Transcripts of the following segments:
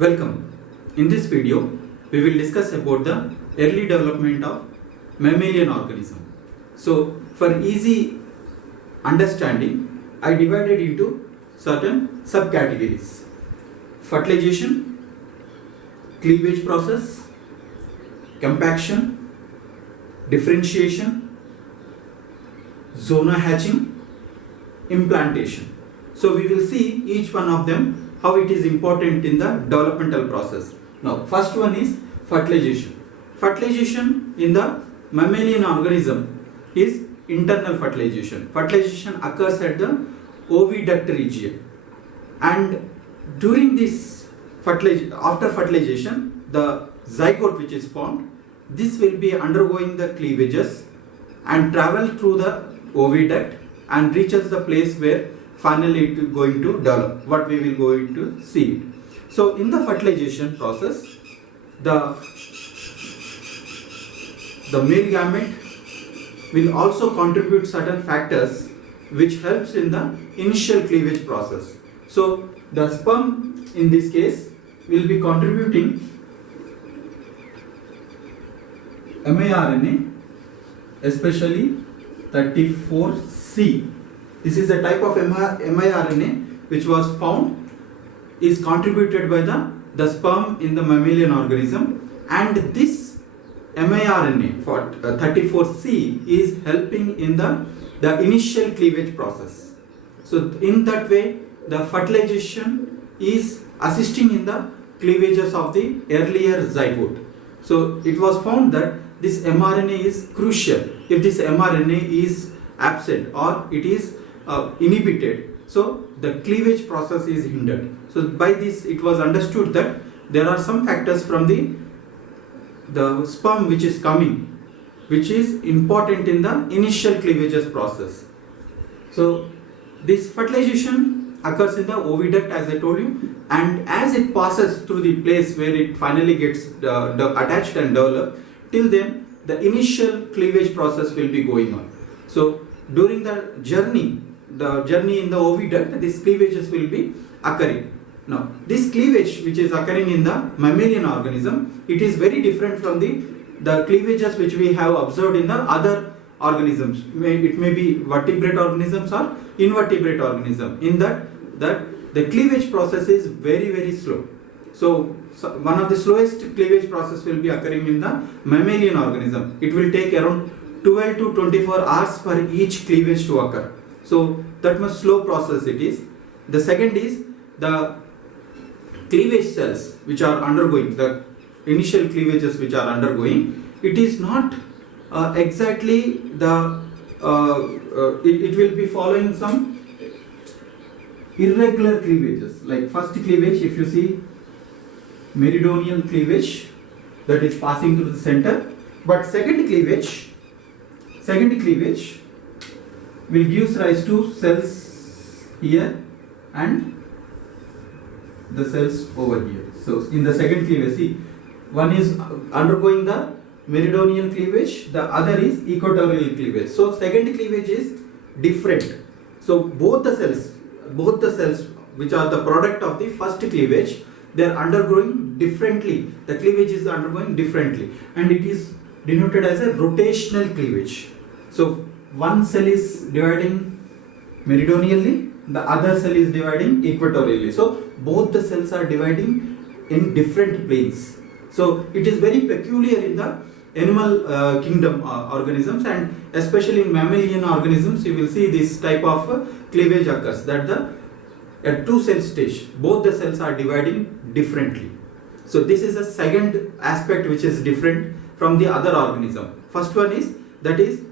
Welcome. In this video, we will discuss about the early development of mammalian organism. So, for easy understanding, I divided into certain subcategories: fertilization, cleavage process, compaction, differentiation, zona hatching, implantation. So, we will see each one of them how it is important in the developmental process. Now, first one is fertilization. Fertilization in the mammalian organism is internal fertilization. Fertilization occurs at the oviduct region, and during this after fertilization, the zygote which is formed, this will be undergoing the cleavages and travel through the oviduct and reaches the place where finally it is going to develop, what we will going to see. So in the fertilization process, the male gamete will also contribute certain factors which helps in the initial cleavage process. So the sperm in this case will be contributing miRNA, especially 34C. This is a type of miRNA which was found is contributed by the sperm in the mammalian organism, and this miRNA for 34C is helping in the initial cleavage process. So in that way, the fertilization is assisting in the cleavages of the earlier zygote. So it was found that this mRNA is crucial. If this mRNA is absent or it is inhibited, so the cleavage process is hindered. So by this it was understood that there are some factors from the sperm which is coming, which is important in the initial cleavages process. So this fertilization occurs in the oviduct, as I told you, and as it passes through the place where it finally gets attached and developed, till then the initial cleavage process will be going on. So during the journey in the oviduct, these cleavages will be occurring. Now, this cleavage which is occurring in the mammalian organism, it is very different from the cleavages which we have observed in the other organisms. It may be vertebrate organisms or invertebrate organism. In that the cleavage process is very slow. So one of the slowest cleavage process will be occurring in the mammalian organism. It will take around 12 to 24 hours for each cleavage to occur. So that much slow process it is. The second is the cleavage cells which are undergoing, the initial cleavages which are undergoing, it is not exactly the, it will be following some irregular cleavages. Like first cleavage, if you see meridional cleavage, that is passing through the center, but second cleavage will give rise to cells here and the cells over here. So in the second cleavage, see, one is undergoing the meridional cleavage, the other is equatorial cleavage. So second cleavage is different. So both the cells which are the product of the first cleavage, they are undergoing differently. The cleavage is undergoing differently, and it is denoted as a rotational cleavage. So one cell is dividing meridionally, the other cell is dividing equatorially. So both the cells are dividing in different planes. So it is very peculiar in the animal kingdom organisms, and especially in mammalian organisms you will see this type of cleavage occurs, that at two cell stage both the cells are dividing differently. So this is a second aspect which is different from the other organism. First one is that is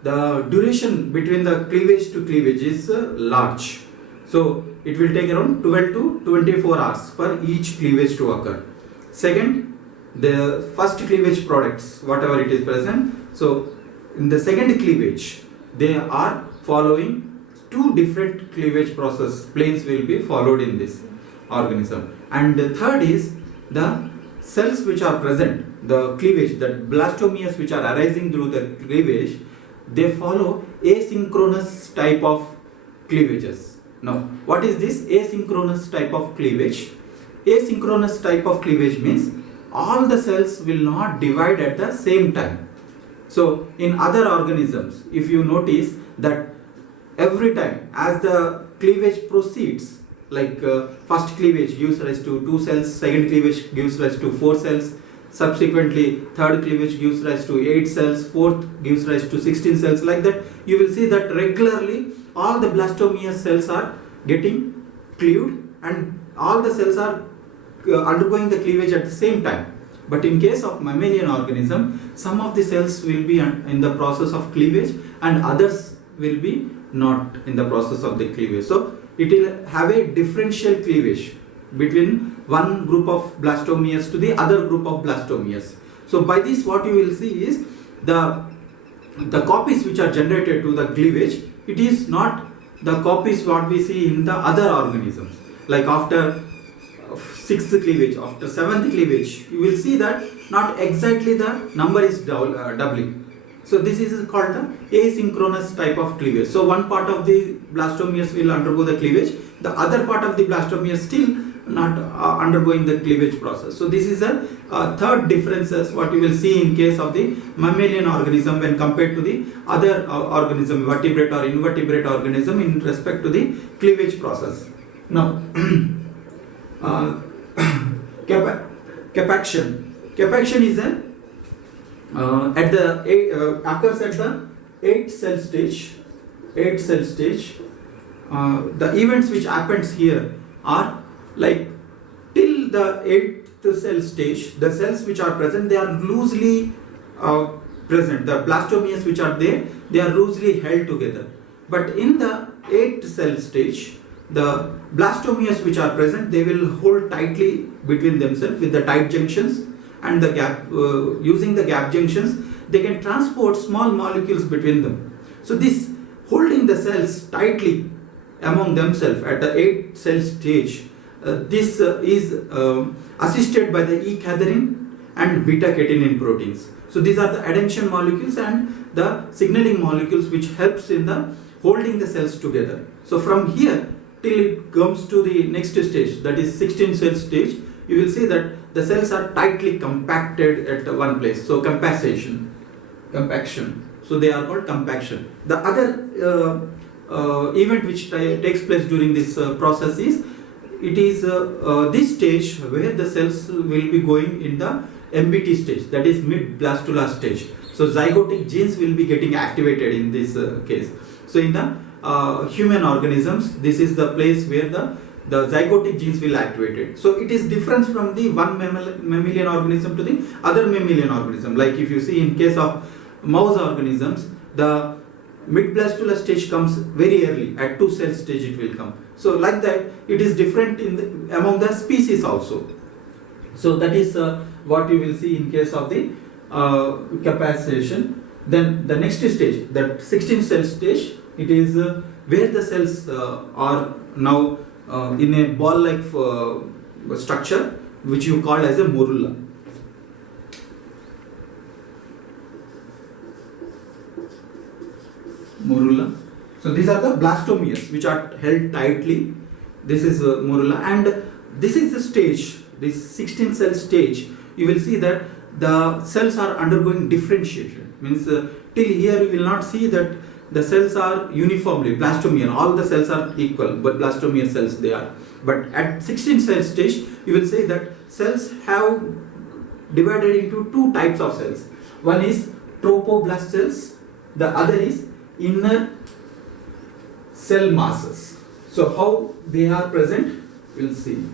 the duration between the cleavage to cleavage is large. So it will take around 12 to 24 hours for each cleavage to occur. Second, the first cleavage products, whatever it is present, so in the second cleavage they are following two different cleavage process planes will be followed in this organism. And the third is the cells which are present, the cleavage, the blastomeres which are arising through the cleavage, they follow asynchronous type of cleavages. Now, what is this asynchronous type of cleavage? asynchronous type of cleavage means all the cells will not divide at the same time. So in other organisms, if you notice that every time as the cleavage proceeds, like first cleavage gives rise to 2 cells, second cleavage gives rise to 4 cells, subsequently third cleavage gives rise to 8 cells, fourth gives rise to 16 cells, like that you will see that regularly all the Blastomere cells are getting cleaved and all the cells are undergoing the cleavage at the same time. But in case of mammalian organism, some of the cells will be in the process of cleavage and others will be not in the process of the cleavage. So it will have a differential cleavage between one group of Blastomeres to the other group of Blastomeres. So by this what you will see is the copies which are generated to the cleavage, it is not the copies what we see in the other organisms. Like after 6th cleavage, after 7th cleavage, you will see that not exactly the number is doubling. So this is called the asynchronous type of cleavage. So one part of the Blastomeres will undergo the cleavage, the other part of the Blastomeres still not undergoing the cleavage process. So this is a third differences what you will see in case of the mammalian organism when compared to the other organism, vertebrate or invertebrate organism in respect to the cleavage process. Now capaction. Capaction is occurs at the 8 cell stage. The events which happens here are like till the 8th cell stage, the cells which are present, they are loosely present. The Blastomeres which are there, they are loosely held together. But in the 8th cell stage, the Blastomeres which are present, they will hold tightly between themselves with the tight junctions and the gap. Using the gap junctions, they can transport small molecules between them. So this holding the cells tightly among themselves at the 8th cell stage, this is assisted by the E-cadherin and beta-catenin proteins. So these are the adhesion molecules and the signaling molecules which helps in the holding the cells together. So from here till it comes to the next stage, that is 16 cell stage, you will see that the cells are tightly compacted at one place. So compaction. So they are called compaction. The other event which takes place during this process is, it is this stage where the cells will be going in the MBT stage, that is mid blastula stage. So zygotic genes will be getting activated in this case. So in the human organisms, this is the place where the zygotic genes will activate it. So it is different from the one mammalian organism to the other mammalian organism. Like if you see in case of mouse organisms, the mid blastula stage comes very early, at 2 cell stage it will come. So like that, it is different in among the species also. So that is what you will see in case of the capacitation. Then the next stage, that 16 cell stage, it is where the cells are now in a ball-like structure, which you call as a morula. So these are the Blastomeres which are held tightly. This is morula, and this is the stage, this 16 cell stage. You will see that the cells are undergoing differentiation. Means till here you will not see that the cells are uniformly Blastomere. All the cells are equal, but Blastomere cells they are. But at 16 cell stage, you will say that cells have divided into 2 types of cells. One is trophoblast cells, the other is inner cell masses. So how they are present, we'll see.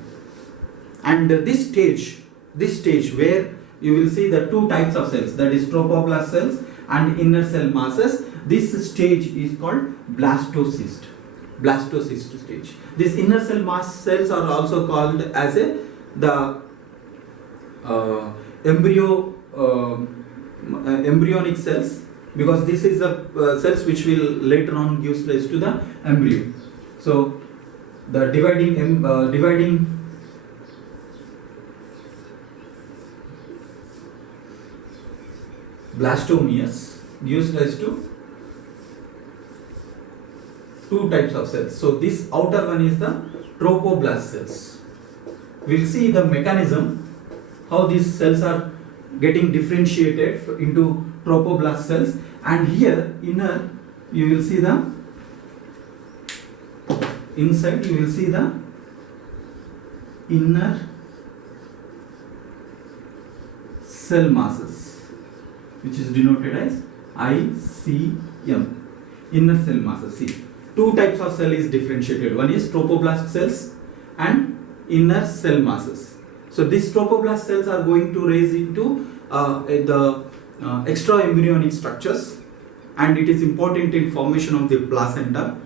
And this stage where you will see the 2 types of cells, that is trophoblast cells and inner cell masses. This stage is called blastocyst stage. These inner cell mass cells are also called as the embryonic cells, because this is the cells which will later on give rise to the embryo. So the dividing Blastomeres gives rise to 2 types of cells. So this outer one is the trophoblast cells. we'll see the mechanism how these cells are getting differentiated into trophoblast cells, and here inner you will see the inside you will see the inner cell masses, which is denoted as ICM, inner cell masses. See, two types of cell is differentiated. One is trophoblast cells and inner cell masses. So these trophoblast cells are going to raise into the extra embryonic structures, and it is important in formation of the placenta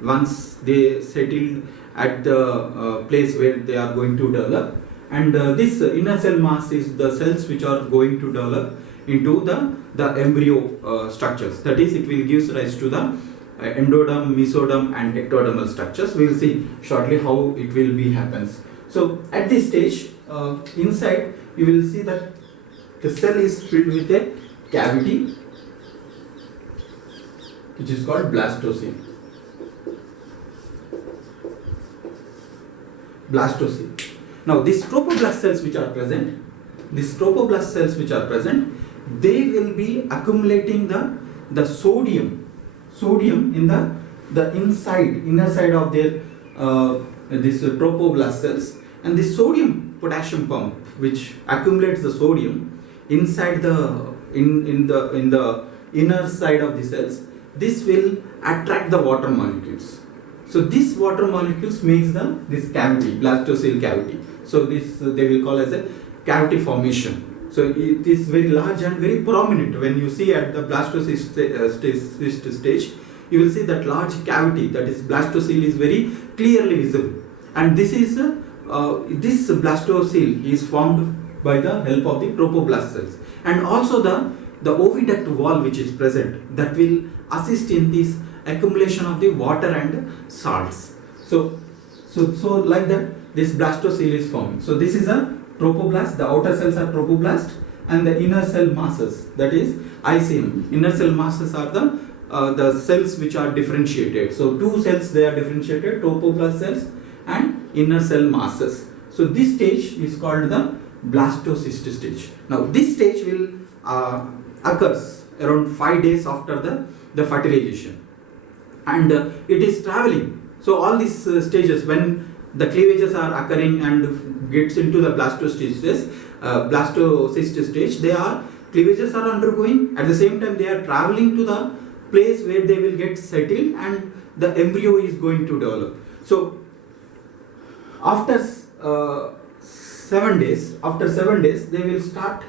once they settled at the place where they are going to develop. And this inner cell mass is the cells which are going to develop into the embryo structures. That is, it will give rise to the endoderm, mesoderm and ectodermal structures. We will see shortly how it will be happens. So at this stage, inside you will see that the cell is filled with a cavity which is called blastocele. Now these trophoblast cells which are present, they will be accumulating the sodium in the inner side of their this trophoblast cells, and the sodium potassium pump which accumulates the sodium inside in the inner side of the cells, this will attract the water molecules. So these water molecules makes this cavity, blastocele cavity. So this they will call as a cavity formation. So it is very large and very prominent. When you see at the blastocyst stage, you will see that large cavity, that is blastocele, is very clearly visible. And this is this blastocele is formed by the help of the trophoblast cells, and also the oviduct wall which is present, that will assist in this accumulation of the water and salts. So like that, this blastocele is formed. So this is a trophoblast. The outer cells are trophoblast, and the inner cell masses, that is ICM. Inner cell masses are the cells which are differentiated. So two cells, they are differentiated, trophoblast cells and inner cell masses. So this stage is called the blastocyst stage. Now this stage will occurs around 5 days after the fertilization, and it is traveling. So all these stages, when the cleavages are occurring and gets into the blastocyst stage, cleavages are undergoing. At the same time, they are traveling to the place where they will get settled and the embryo is going to develop. So after 7 days, they will start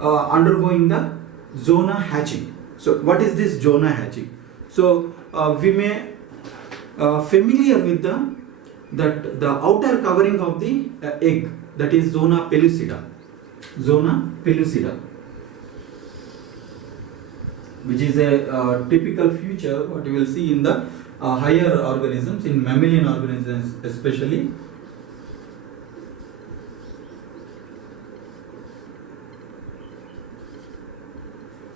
undergoing the zona hatching. So what is this zona hatching? So we may familiar with the outer covering of the egg, that is Zona Pellucida, which is a typical feature what you will see in the higher organisms, in mammalian organisms especially.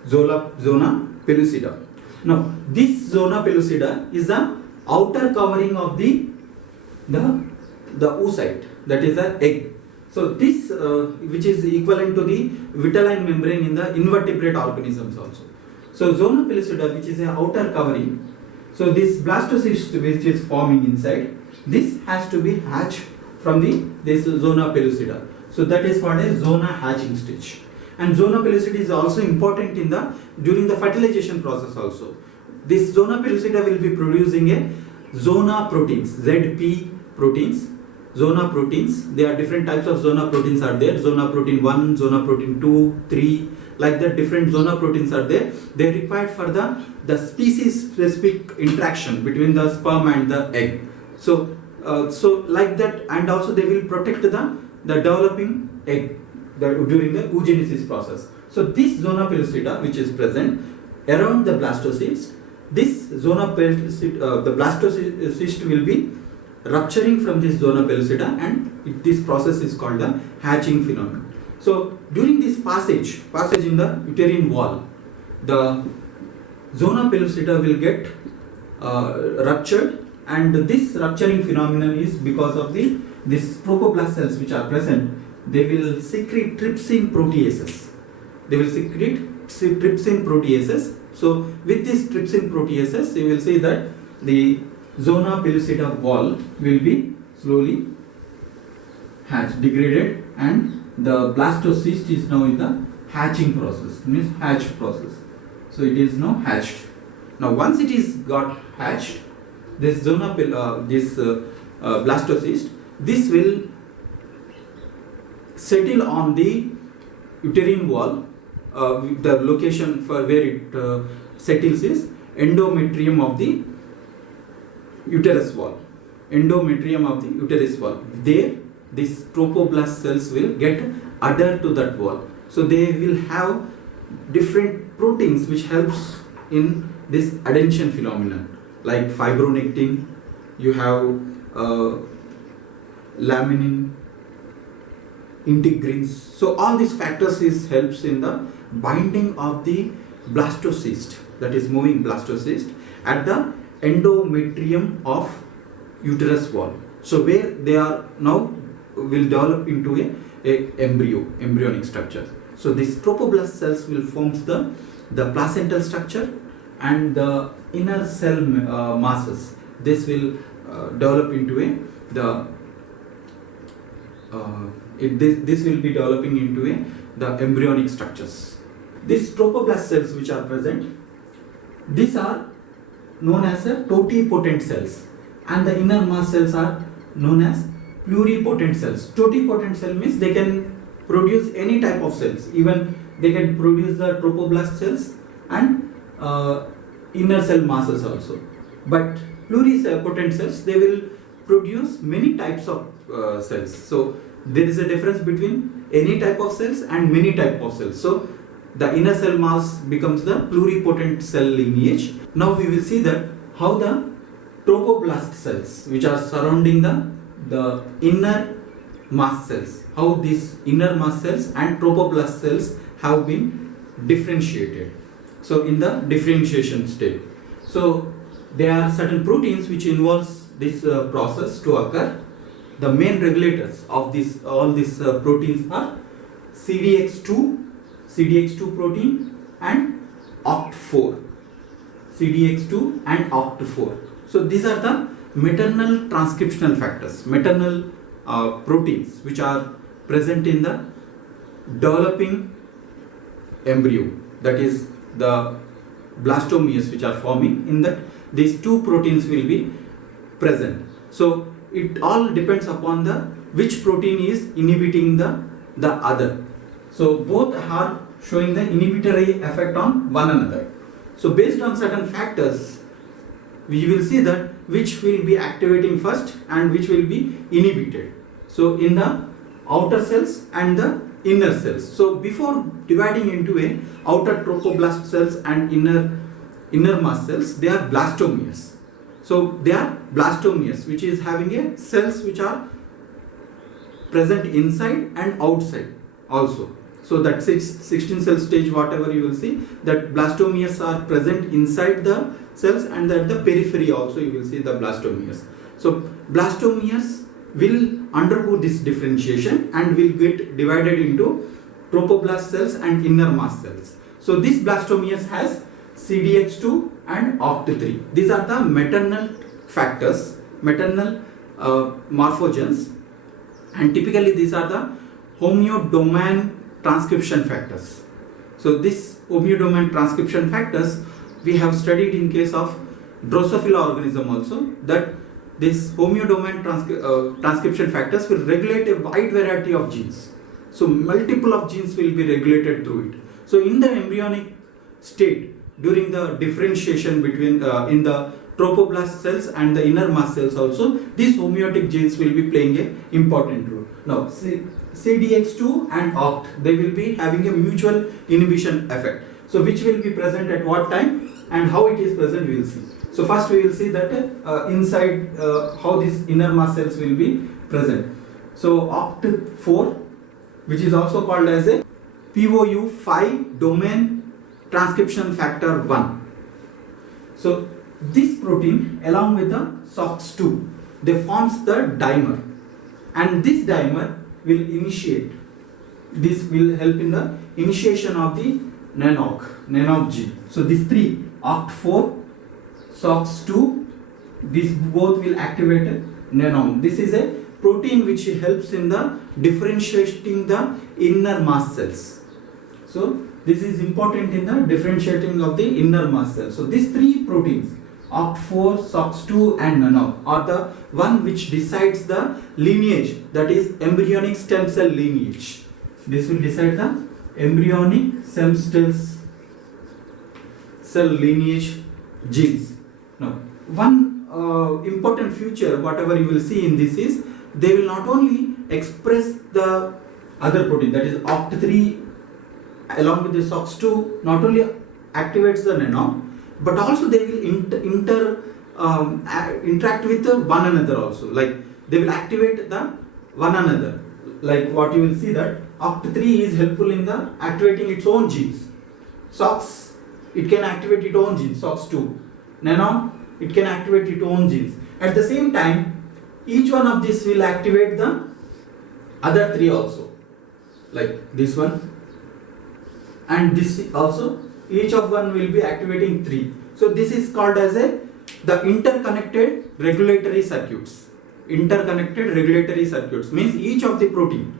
Zona Pellucida. Now this Zona Pellucida is the outer covering of the oocyte, that is the egg. So this which is equivalent to the vitelline membrane in the invertebrate organisms also. So Zona Pellucida, which is a outer covering, so this blastocyst which is forming inside, this has to be hatched from this Zona Pellucida. So that is called a Zona Hatching stage. And Zona Pellucida is also important during the fertilization process also. This Zona Pellucida will be producing a zona proteins, ZP proteins, zona proteins. There are different types of zona proteins are there. Zona protein 1, zona protein 2, 3, like that different zona proteins are there. They are required for the species specific interaction between the sperm and the egg. So like that, and also they will protect the developing egg during the oogenesis process. So this Zona Pellucida which is present around the blastocyst, this Zona Pellucida, the blastocyst will be rupturing from this Zona Pellucida, and this process is called the hatching phenomenon. So during this passage in the uterine wall, the Zona Pellucida will get ruptured, and this rupturing phenomenon is because of this trophoblast cells which are present. They will secrete trypsin proteases. So with this trypsin proteases, you will see that the Zona Pellucida wall will be slowly degraded, and the blastocyst is now in the hatching process, means hatch process. So it is now hatched. Now once it is got hatched, this blastocyst, this will settle on the uterine wall. The location for where it settles is endometrium of the uterus wall. There, these trophoblast cells will get adhered to that wall. So they will have different proteins which helps in this adhesion phenomenon, like fibronectin. You have laminin, integrins. So all these factors helps in the binding of the blastocyst, that is moving blastocyst, at the endometrium of uterus wall. So where they are now will develop into a embryonic structure. So these trophoblast cells will form the placental structure, and the inner cell masses, this will develop into this will be developing into the embryonic structures. These trophoblast cells which are present, these are known as totipotent cells, and the inner mass cells are known as pluripotent cells. Totipotent cell means they can produce any type of cells, even they can produce the trophoblast cells and inner cell masses also. But pluripotent cells, they will produce many types of cells. So there is a difference between any type of cells and many type of cells. So the inner cell mass becomes the pluripotent cell lineage. Now we will see that how the trophoblast cells which are surrounding the inner mass cells, how these inner mass cells and trophoblast cells have been differentiated. So in the differentiation state, so there are certain proteins which involves this process to occur. The main regulators of all these proteins are CDX2 protein and OCT4. So these are the maternal transcriptional factors, maternal proteins which are present in the developing embryo, that is the blastomeres which are forming. In that, these two proteins will be present. So it all depends upon which protein is inhibiting the other. So both are showing the inhibitory effect on one another. So based on certain factors, we will see that which will be activating first and which will be inhibited. So in the outer cells and the inner cells. So before dividing into outer trophoblast cells and inner mass cells, they are blastomeres. So they are blastomeres, which is having cells which are present inside and outside also. So that 16 cell stage, whatever you will see, that blastomeres are present inside the cells, and at the periphery also you will see the blastomeres. So blastomeres will undergo this differentiation and will get divided into trophoblast cells and inner mass cells. So this blastomeres has CDX2 and OCT3. These are the maternal factors, maternal morphogens, and typically these are the homeodomain transcription factors. So this homeodomain transcription factors we have studied in case of Drosophila organism also, that this homeodomain transcription factors will regulate a wide variety of genes. So multiple of genes will be regulated through it. So in the embryonic state, during the differentiation between in the trophoblast cells and the inner mass cells also, these homeotic genes will be playing an important role. Now CDX2 and OCT, they will be having a mutual inhibition effect. So which will be present at what time and how it is present, we will see. So first we will see that inside how these inner mass cells will be present. So OCT4, which is also called as a POU5 domain transcription factor 1. So this protein along with the SOX2, they forms the dimer, and this dimer will initiate. This will help in the initiation of the NANOG gene. So these three, OCT4, SOX2, these both will activate NANOG. This is a protein which helps in the differentiating the inner mast cells. So this is important in the differentiating of the inner mast cells. So these three proteins, OCT4, SOX2 and NANOG, are the one which decides the lineage, that is embryonic stem cell lineage. This will decide the embryonic stem cell lineage genes. Now, one important feature, whatever you will see in this is, they will not only express the other protein, that is OCT3 along with the SOX2, not only activates the NANOG, but also they will interact with one another also. Like they will activate the one another. Like what you will see that OCT3 is helpful in the activating its own genes. SOX, it can activate its own genes, SOX2. NANOG, it can activate its own genes. At the same time, each one of these will activate the other three also. Like this one and this also, each of one will be activating three. So this is called as the interconnected regulatory circuits. Interconnected regulatory circuits means each of the protein,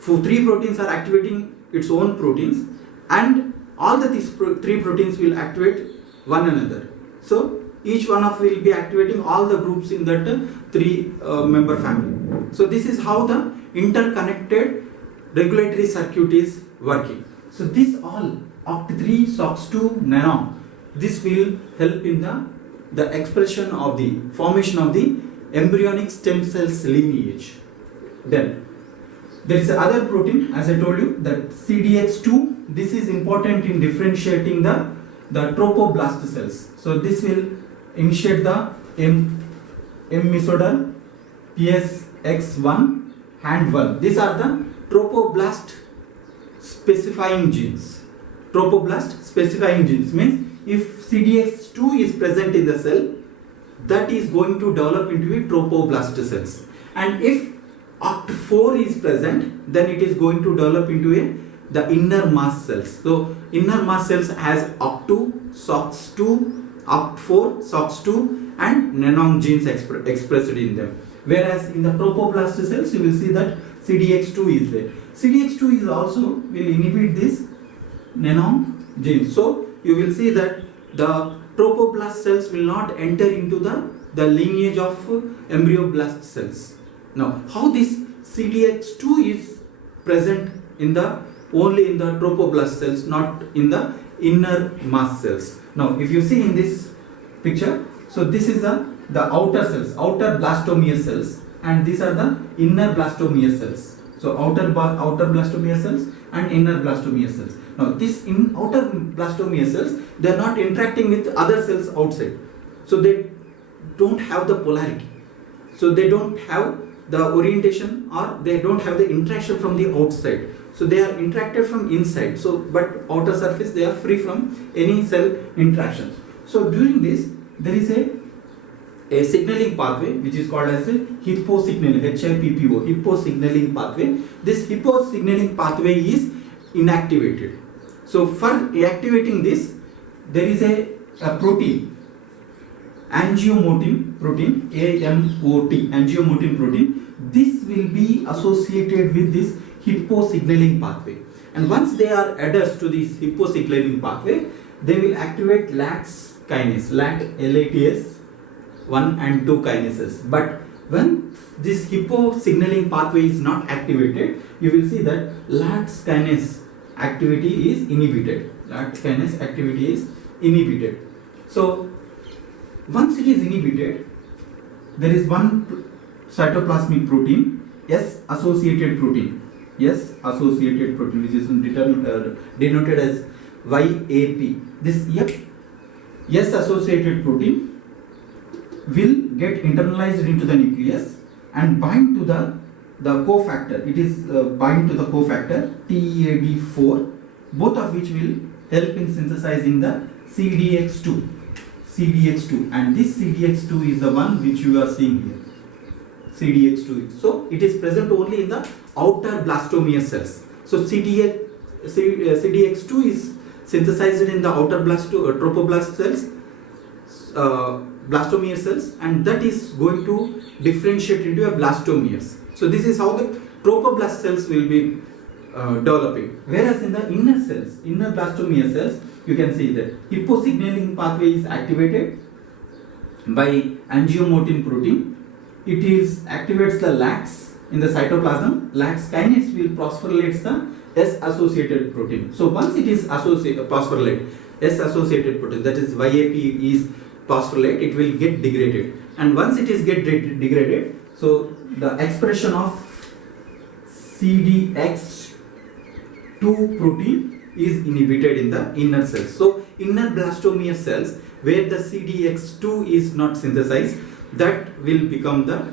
three proteins are activating its own proteins, and all these three proteins will activate one another. So each one of will be activating all the groups in that three member family. So this is how the interconnected regulatory circuit is working. So this all OCT3, SOX2, NANOG, this will help in the expression of the formation of the embryonic stem cells lineage. Then there is another protein, as I told you, that CDX2. This is important in differentiating the trophoblast cells. So this will initiate the M-mesodal, PSX1 and 1. These are the trophoblast specifying genes. Trophoblast specifying genes means if CDX2 is present in the cell, that is going to develop into a trophoblast cells. And if OCT4 is present, then it is going to develop into the inner mast cells. So inner mast cells has OCT2, SOX2, OCT4, SOX2 and NANOG genes expressed in them. Whereas in the trophoblast cells, you will see that CDX2 is there. CDX2 is also will inhibit this NANOG gene. So you will see that the trophoblast cells will not enter into the lineage of embryoblast cells. Now, how this CDX2 is present in only in the trophoblast cells, not in the inner mast cells. Now, if you see in this picture, so this is the outer cells, outer blastomere cells, and these are the inner blastomere cells. So outer blastomere cells and inner blastomere cells. Now this outer blastomere cells, they are not interacting with other cells outside. So they don't have the polarity. So they don't have the orientation, or they don't have the interaction from the outside. So they are interacted from inside. So but outer surface, they are free from any cell interactions. So during this, there is a signaling pathway which is called as a hippo signaling, HIPPO, hippo signaling pathway. This hippo signaling pathway is inactivated. So for activating this, there is a protein, angiomotin protein, AMOT, angiomotin protein. This will be associated with this hippo signaling pathway. And once they are adders to this hippo signaling pathway, they will activate LATS kinase, LATS 1 and 2 kinases. But when this hippo signaling pathway is not activated, you will see that LATS kinase activity is inhibited. LATS kinase activity is inhibited. So once it is inhibited, there is one cytoplasmic protein, S associated protein, which is denoted as YAP. This S associated protein will get internalized into the nucleus and bind to the cofactor. It is bind to the cofactor TEAD4, both of which will help in synthesizing the CDX2. CDX2, and this CDX2 is the one which you are seeing here. CDX2. So it is present only in the outer blastomere cells. So CDX2 is synthesized in the outer trophoblast cells, blastomere cells, and that is going to differentiate into a blastomeres. So this is how the trophoblast cells will be developing. Whereas in the inner cells, inner blastomere cells, you can see that hyposignaling pathway is activated by angiomotin protein. It activates the LAX in the cytoplasm. LAX kinase will phosphorylate the S-associated protein. So once it is phosphorylate, S-associated protein, that is YAP is phosphorylate, it will get degraded. And once it is degraded, so the expression of CDX2 protein is inhibited in the inner cells. So inner blastomere cells where the CDX2 is not synthesized, that will become the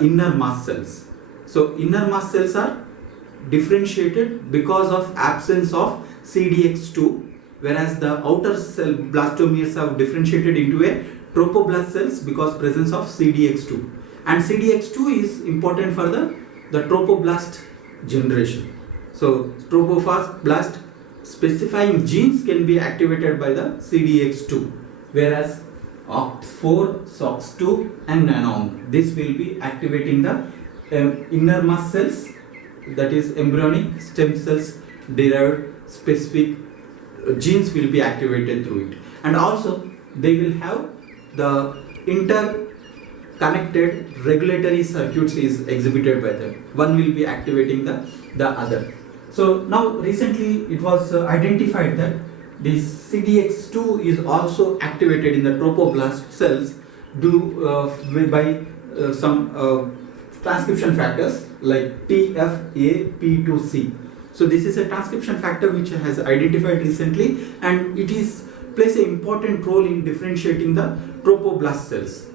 inner mast cells. So inner mast cells are differentiated because of absence of CDX2, whereas the outer cell blastomeres have differentiated into a trophoblast cells because presence of CDX2. And CDX2 is important for the trophoblast generation. So trophoblast specifying genes can be activated by the CDX2, whereas OX4, SOX2 and NANOM, this will be activating the inner mast cells, that is embryonic stem cells derived specific genes will be activated through it. And also they will have the interconnected regulatory circuits is exhibited by them. One will be activating the other. So now recently it was identified that this CDX2 is also activated in the trophoblast cells by some transcription factors like TFAP2C. So this is a transcription factor which has identified recently, and it plays an important role in differentiating the trophoblast cells.